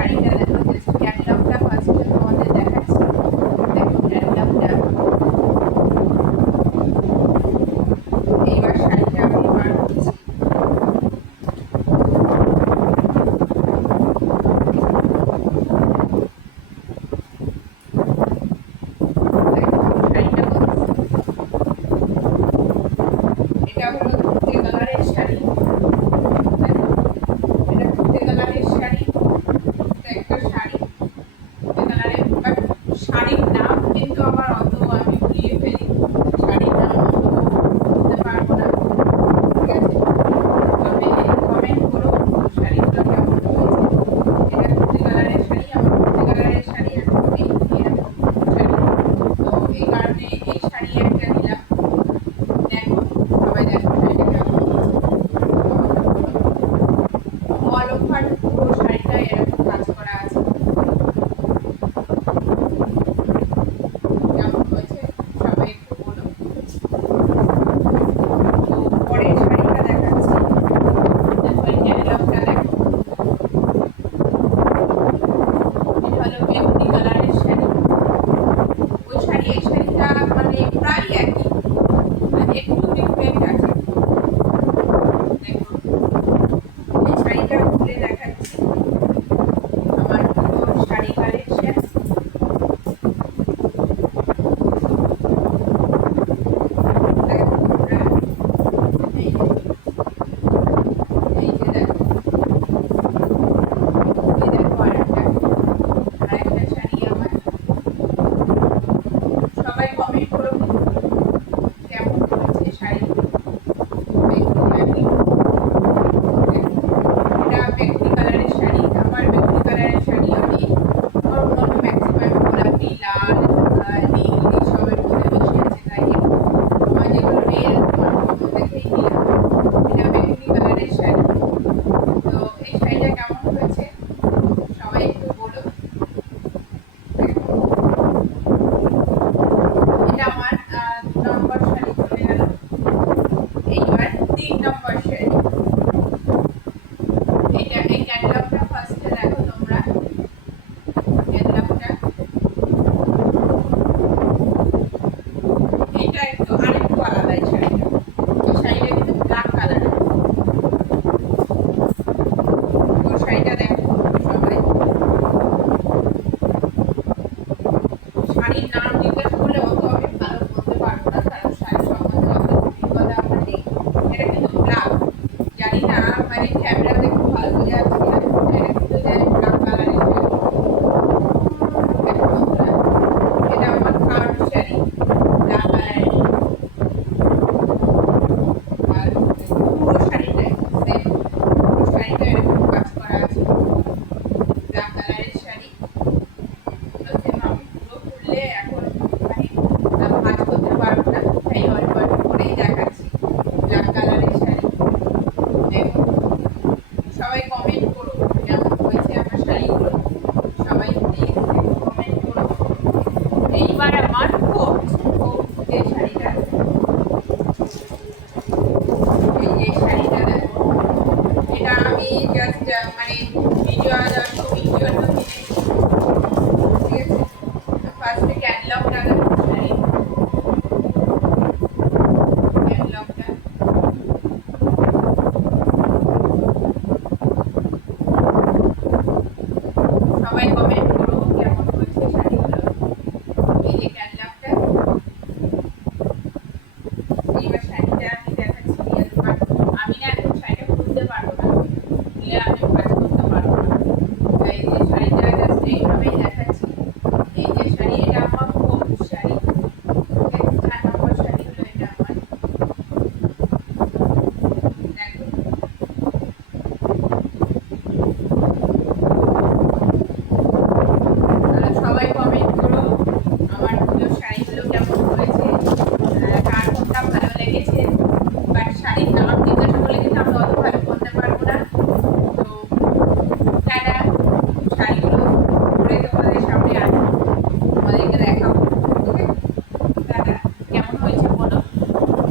শাড়িটা ফান্ড পুরো শাড়িটা এরকম কাজ Bye, conmigo. ব্ল্যাক কালারের শাড়ি আমি পুরো এখন মানে ভাঁজ করতে পারব না, তাই অল্প অল্প করেই দেখাচ্ছি কালারের শাড়ি। সবাই কমেন্ট করো কেমন হয়েছে আমার শাড়িগুলো। সবাই প্লিজ কমেন্ট করো। এইবার আমার কোট যে শাড়িটা যে শাড়িটা এটা আমি জাস্ট মানে ভিডিও